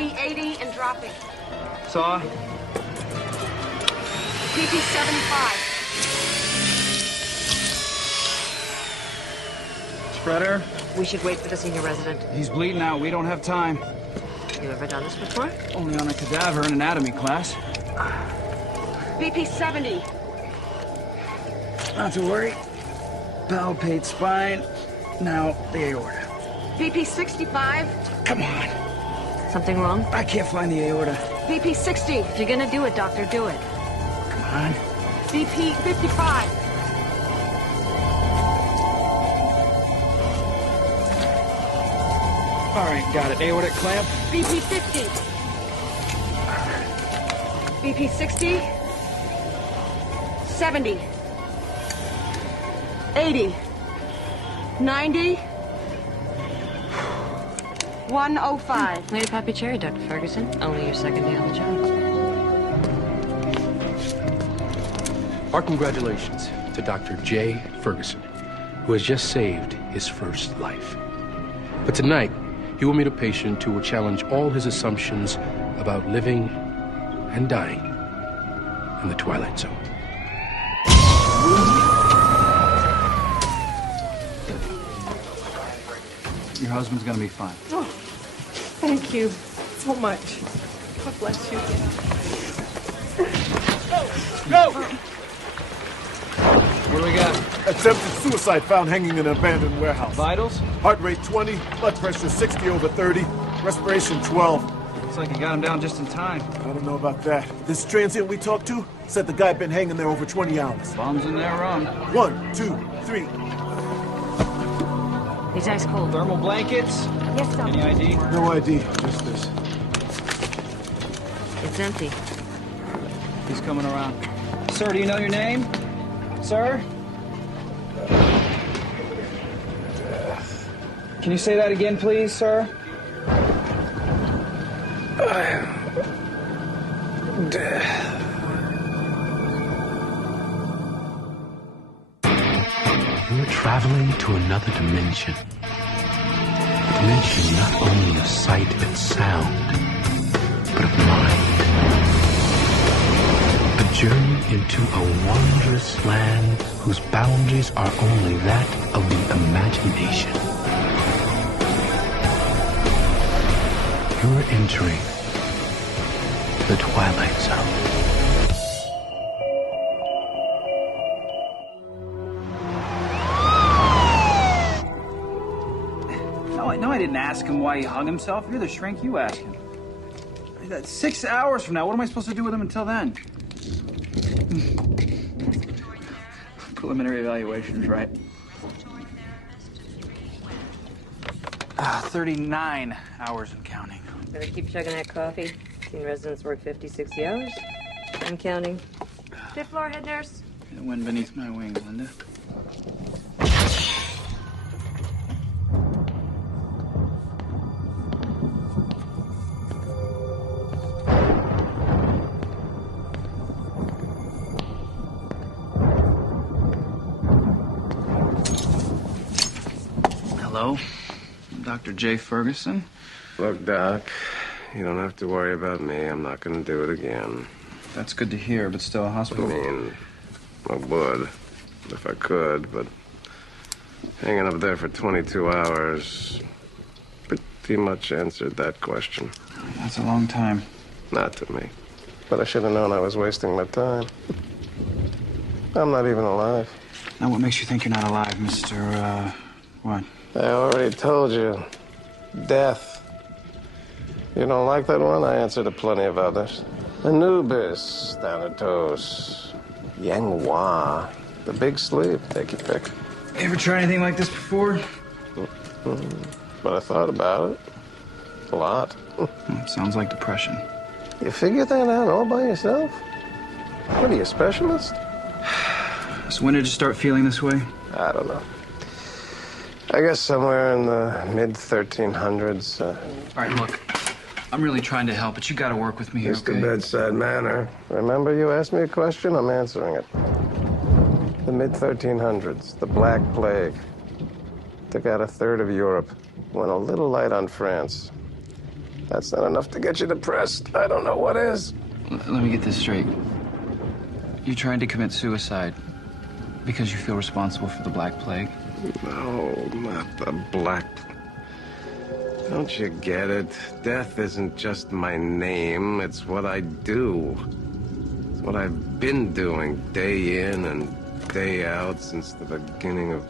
BP 80 and dropping. Saw. BP 75. Spreader. We should wait for the senior resident. He's bleeding out. We don't have time. You ever done this before? Only on a cadaver in anatomy class. BP 70. Not to worry. Palpate spine. Now the aorta. BP 65. Come on. Something wrong? I can't find the aorta. BP 60. If you're gonna do it, doctor, do it. Come on. BP 55. All right, got it. Aortic clamp. BP 50. BP 60. 70. 80. 90. 105. Lady Pappy Cherry, Dr. Ferguson. Only your second day on the job. Our congratulations to Dr. J. Ferguson, who has just saved his first life. But tonight, he will meet a patient who will challenge all his assumptions about living and dying in the Twilight Zone. Your husband's gonna be fine. Oh, thank you so much. God bless you. Go! What do we got? Attempted suicide found hanging in an abandoned warehouse. Vitals? Heart rate 20, blood pressure 60/30, respiration 12. Looks like you got him down just in time. I don't know about that. This transient we talked to said the guy been hanging there over 20 hours. Bombs in there, wrong. 1, 2, 3. He's ice cold. Thermal blankets? Yes, doctor. Any ID? No ID, just this. It's empty. He's coming around. Sir, do you know your name? Sir? Can you say that again, please, sir? You're traveling to another dimension. A dimension not only of sight and sound, but of mind. A journey into a wondrous land whose boundaries are only that of the imagination. You're entering the Twilight Zone. No, I didn't ask him why he hung himself. You're the shrink, you ask him. 6 hours from now, what am I supposed to do with him until then? Preliminary evaluations, right? 39 hours and counting. Better keep chugging that coffee. Seen residents work 50, 60 hours. I'm counting. Fifth floor, head nurse. The wind beneath my wings, Linda. Hello, I'm Dr. J. Ferguson. Look, Doc, you don't have to worry about me. I'm not going to do it again. That's good to hear, but still a I hospital. mean, I would, if I could, but hanging up there for 22 hours pretty much answered that question. That's a long time. Not to me. But I should have known I was wasting my time. I'm not even alive. Now, what makes you think you're not alive, Mr. What? I already told you. Death. You don't like that one? I answered to plenty of others. Anubis, Thanatos, Yanghua, the big sleep. Take your pick. You ever try anything like this before? But I thought about it. A lot. It sounds like depression. You figured that out all by yourself? What are you, a specialist? So when did you start feeling this way? I don't know. I guess somewhere in the mid-1300s. All right, look. I'm really trying to help, but you gotta work with me here, Just a okay? bedside manner. Remember you asked me a question? I'm answering it. The mid-1300s, the Black Plague. Took out a third of Europe. Went a little light on France. that's not enough to get you depressed, I don't know what is. Let me get this straight. You tried to commit suicide because you feel responsible for the Black Plague? No, not the Black. Don't you get it? Death isn't just my name, it's what I do. It's what I've been doing day in and day out since the beginning of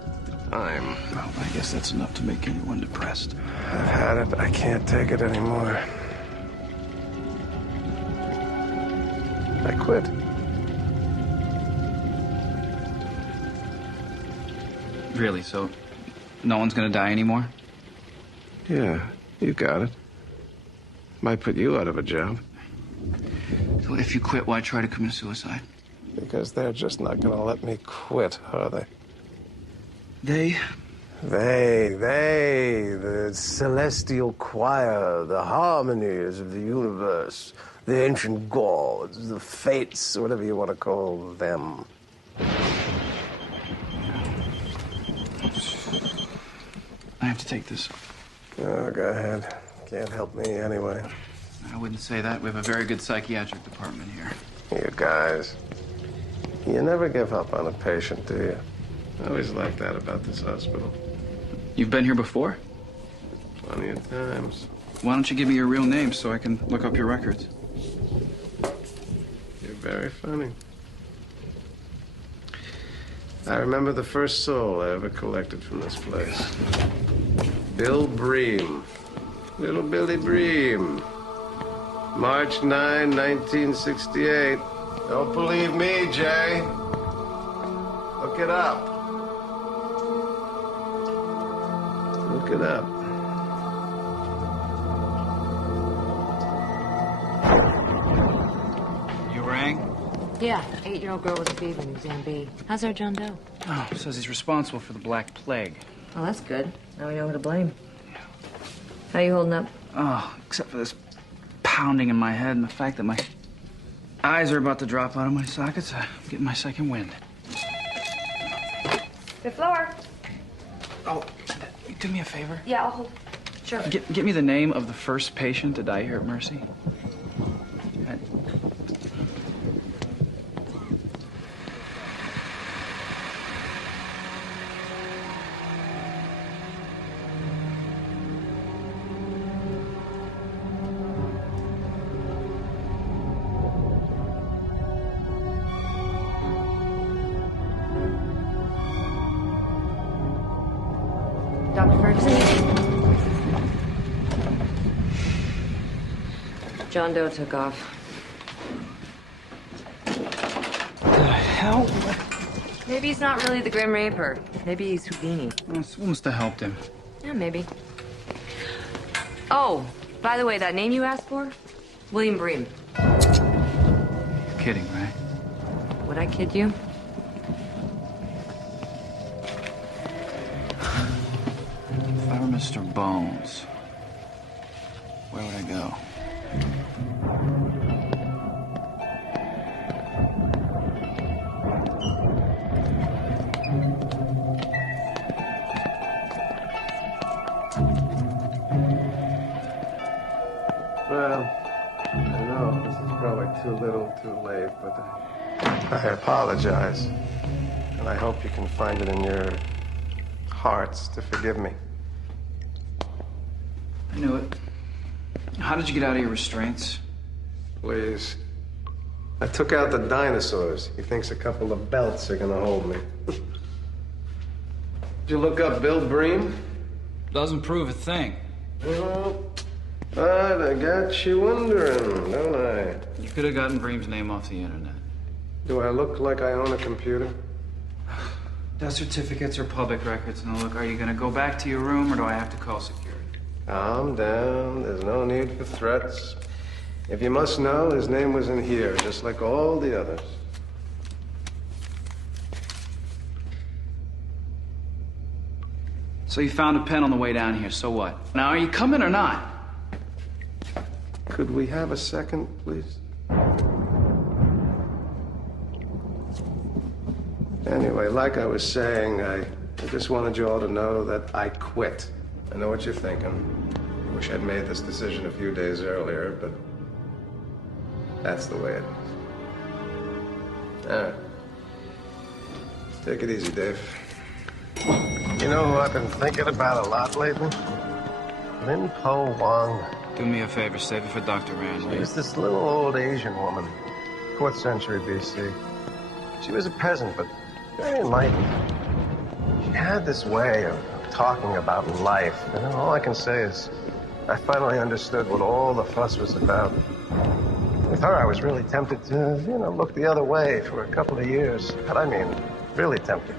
time. Well, I guess that's enough to make anyone depressed. I've had it. I can't take it anymore. I quit. Really? So no one's gonna die anymore? Yeah, you got it. Might put you out of a job. So if you quit, why try to commit suicide? Because they're just not gonna let me quit, are they? They? The celestial choir, the harmonies of the universe, the ancient gods, the fates, whatever you want to call them. I have to take this. Oh, go ahead. Can't help me anyway. I wouldn't say that. We have a very good psychiatric department here. You guys, you never give up on a patient, do you? I always like that about this hospital. You've been here before? Plenty of times. Why don't you give me your real name so I can look up your records? You're very funny. I remember the first soul I ever collected from this place. Bill Bream. Little Billy Bream. March 9, 1968. Don't believe me, Jay. Look it up. Look it up. You rang? Yeah, 8-year-old girl with a fever in exam B. How's our John Doe? Oh, says he's responsible for the Black Plague. Oh, that's good. Now we know who to blame. How you holding up? Oh, except for this pounding in my head and the fact that my eyes are about to drop out of my sockets. I'm getting my second wind. Fifth floor. Oh, do me a favor. Yeah, I'll hold. Sure. Get me the name of the first patient to die here at Mercy. Dr. Ferguson? John Doe took off. The hell? Maybe he's not really the Grim Reaper. Maybe he's Houdini. This must have helped him. Yeah, maybe. Oh, by the way, that name you asked for? William Bream. You're kidding, right? Would I kid you? If I were Mr. Bones, where would I go? Well, I know this is probably too little, too late, but I apologize. And I hope you can find it in your hearts to forgive me. I knew it. How did you get out of your restraints? Please. I took out the dinosaurs. He thinks a couple of belts are gonna hold me. Did you look up Bill Bream? Doesn't prove a thing. Well, I got you wondering, don't I? You could have gotten Bream's name off the internet. Do I look like I own a computer? Death certificates are public records. Now look, are you gonna go back to your room or do I have to call security? Calm down. There's no need for threats. If you must know, his name was in here, just like all the others. So you found a pen on the way down here, so what? Now, are you coming or not? Could we have a second, please? Anyway, like I was saying, I just wanted you all to know that I quit. I know what you're thinking. Wish I'd made this decision a few days earlier, but that's the way it is. All right. Take it easy, Dave. You know who I've been thinking about a lot lately? Lin Po Wang. Do me a favor, save it for Dr. Rand. She was this little old Asian woman, 4th century BC. She was a peasant, but very enlightened. She had this way of talking about life, and all I can say is I finally understood what all the fuss was about. With her, I was really tempted to, look the other way for a couple of years. But I mean, really tempted.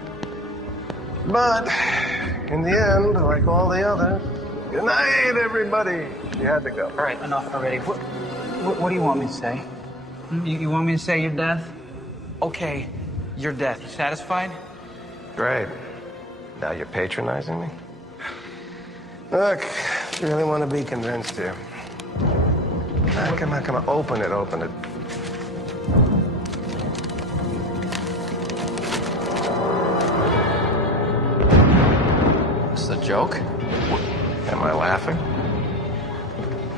But in the end, like all the others, good night, everybody. She had to go. All right, enough already. What do you want me to say? You want me to say your death? Okay, your death. You satisfied? Great. Now you're patronizing me? Look, you really want to be convinced here. Come on. Open it. It's a joke? Am I laughing?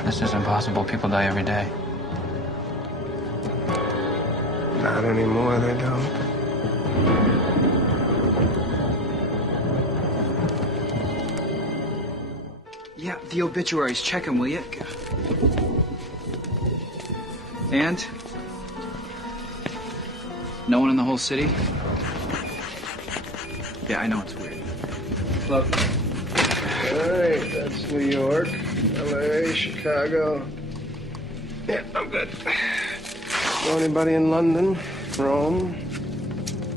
This is impossible. People die every day. Not anymore, they don't. Yeah, the obituaries. Check them, will you? And? No one in the whole city? Yeah, I know it's weird. Look. All right, that's New York, LA, Chicago. Yeah, I'm good. Know anybody in London, Rome,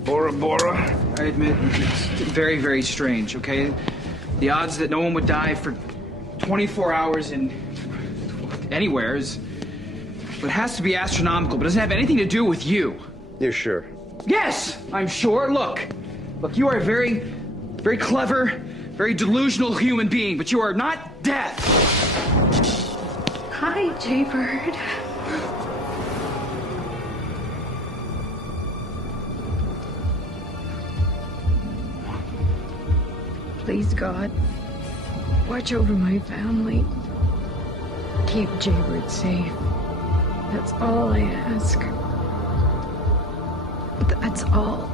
Bora Bora? I admit, it's very, very strange, okay? The odds that no one would die for 24 hours in anywhere is... It has to be astronomical, but it doesn't have anything to do with you. You're sure? Yes, I'm sure. Look, you are a very, very clever, very delusional human being, but you are not death. Hi, Jaybird. Please, God, watch over my family. Keep Jaybird safe. That's all I ask. That's all.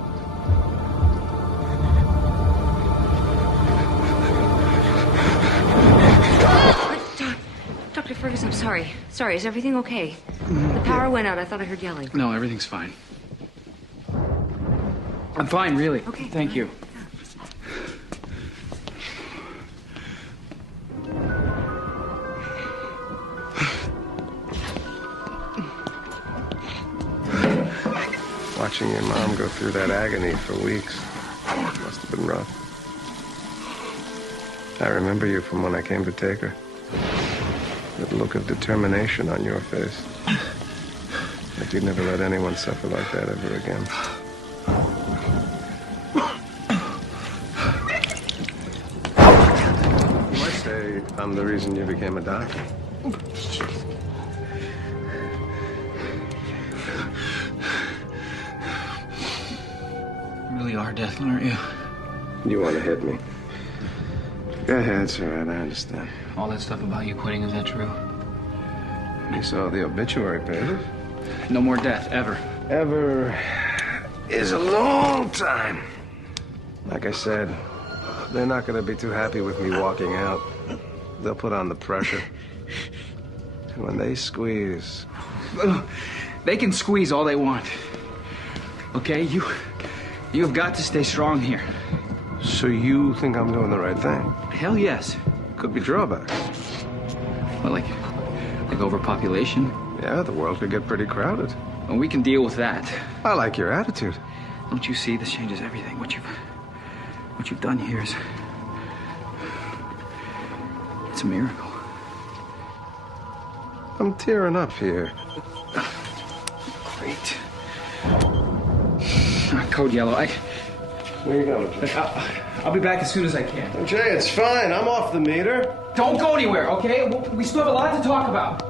Dr. Ferguson, I'm sorry. Sorry, is everything okay? The power went out. I thought I heard yelling. No, everything's fine. I'm fine, really. Okay. Thank you. Watching your mom go through that agony for weeks must have been rough. I remember you from when I came to take her. That look of determination on your face. Like you'd never let anyone suffer like that ever again. You might say I'm the reason you became a doctor. You really are death, aren't you? You want to hit me? Go ahead, it's all right, I understand. All that stuff about you quitting, is that true? You saw the obituary pages? No more death, ever. Ever is a long time. Like I said, they're not going to be too happy with me walking out. They'll put on the pressure. And when they squeeze... They can squeeze all they want. Okay, you have got to stay strong here. So you think I'm doing the right thing? Hell yes. Could be drawbacks. Well, like overpopulation. Yeah, the world could get pretty crowded. Well, we can deal with that. I like your attitude. Don't you see? This changes everything. What you've done here is... It's a miracle. I'm tearing up here. Great. Code yellow. Where you going, Jay? I'll be back as soon as I can. Jay, it's fine. I'm off the meter. Don't go anywhere, okay? We still have a lot to talk about.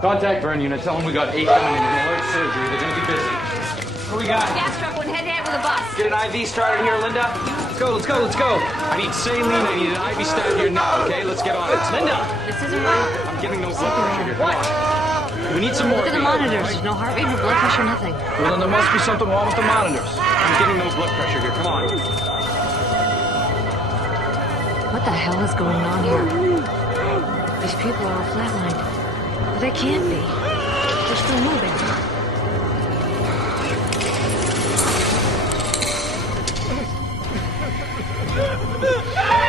Contact burn unit. Tell them we got 8 coming in an alert surgery. They're going to be busy. What do we got? Gas truck went head-to-head with a bus. Get an IV started here, Linda. Let's go. I need saline, I need an IV stab here now, okay? Let's get on it. Linda! This isn't right. I'm getting no blood pressure here. Come on. We need some more. Look at the monitors. There's no heart rate, no blood pressure, nothing. Well, then there must be something wrong with the monitors. I'm getting no blood pressure here. Come on. What the hell is going on here? These people are all flatlined. But they can't be. They're still moving.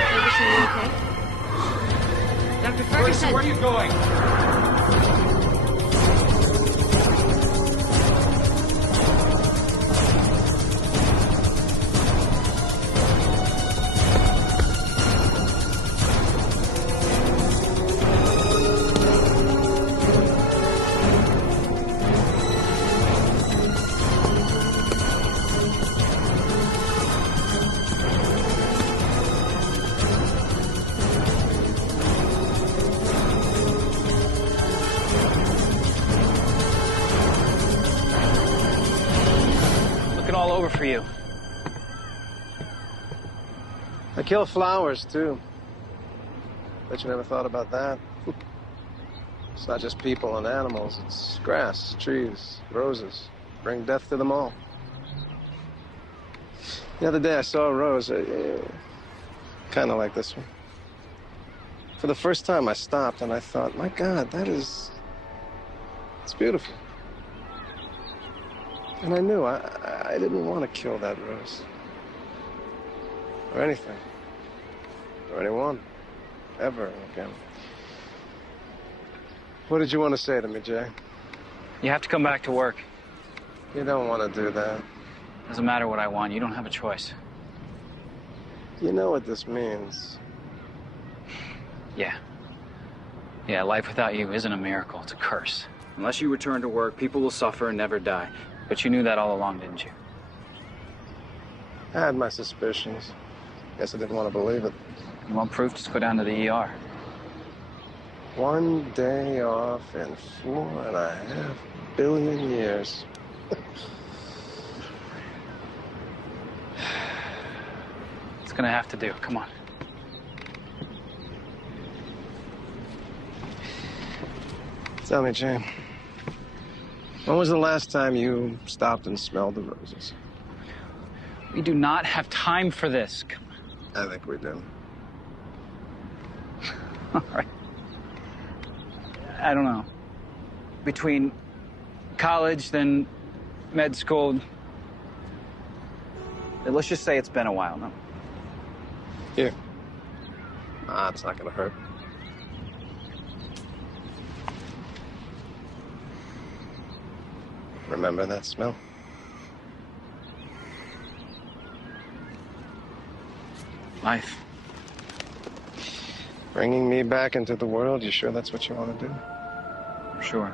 Ferguson, you okay? Dr. Ferguson! Where are you going? All over for you. I kill flowers, too. Bet you never thought about that. It's not just people and animals. It's grass, trees, roses. Bring death to them all. The other day I saw a rose, kind of like this one. For the first time I stopped and I thought, my God, it's beautiful. And I knew I didn't want to kill that rose. Or anything. Or anyone. Ever again. What did you want to say to me, Jay? You have to come back to work. You don't want to do that. Doesn't matter what I want. You don't have a choice. You know what this means. Yeah. Yeah, life without you isn't a miracle. It's a curse. Unless you return to work, people will suffer and never die. But you knew that all along, didn't you? I had my suspicions. Guess I didn't want to believe it. You want proof? Just go down to the ER. 1 day off in 4.5 billion years. It's gonna have to do. Come on. Tell me, Jay. When was the last time you stopped and smelled the roses? We do not have time for this. Come on. I think we do. All right. I don't know. Between college, then med school. Let's just say it's been a while, no? Here. It's not gonna hurt. Remember that smell? Life. Bringing me back into the world, you sure that's what you want to do? Sure.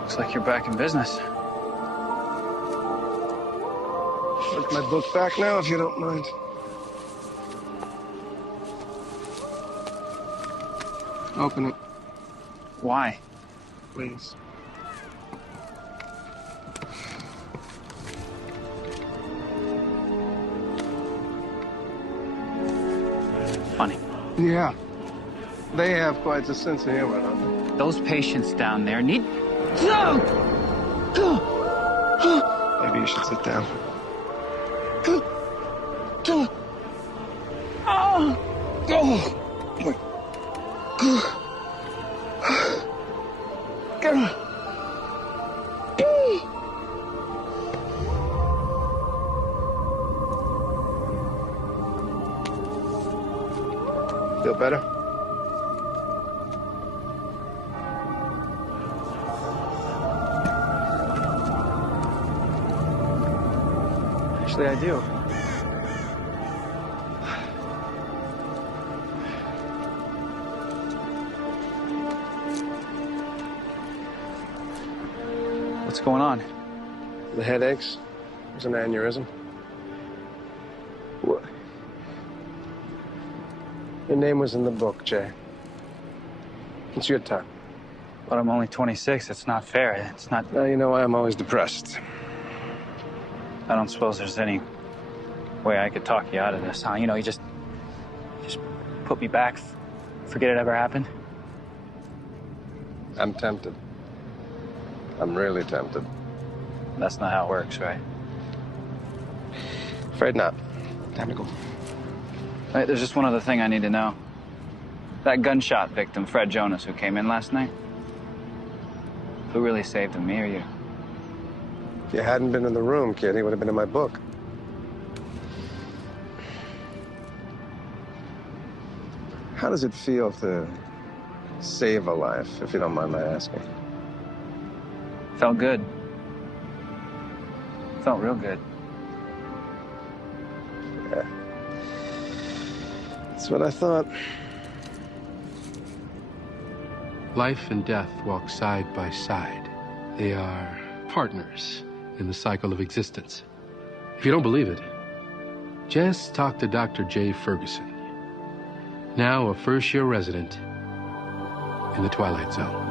Looks like you're back in business. Take my book back now, if you don't mind. Open it, Why? please. Funny. Yeah. They have quite a sense of humor, don't they? Those patients down there need... Maybe you should sit down. Feel better? Actually, I do. What's going on? The headaches. There's an aneurysm. What? Your name was in the book, Jay. It's your time. But I'm only 26. It's not fair. It's not... Now you know why I'm always depressed. I don't suppose there's any way I could talk you out of this, huh? You know, you just put me back, forget it ever happened. I'm tempted. I'm really tempted. That's not how it works, right? Afraid not. Time to go. Hey, there's just one other thing I need to know. That gunshot victim, Fred Jonas, who came in last night, who really saved him, me or you? If you hadn't been in the room, kid, he would have been in my book. How does it feel to save a life, if you don't mind my asking? Felt good. Felt real good. Yeah. That's what I thought. Life and death walk side by side. They are partners in the cycle of existence. If you don't believe it, just talk to Dr. J. Ferguson, now a first-year resident in the Twilight Zone.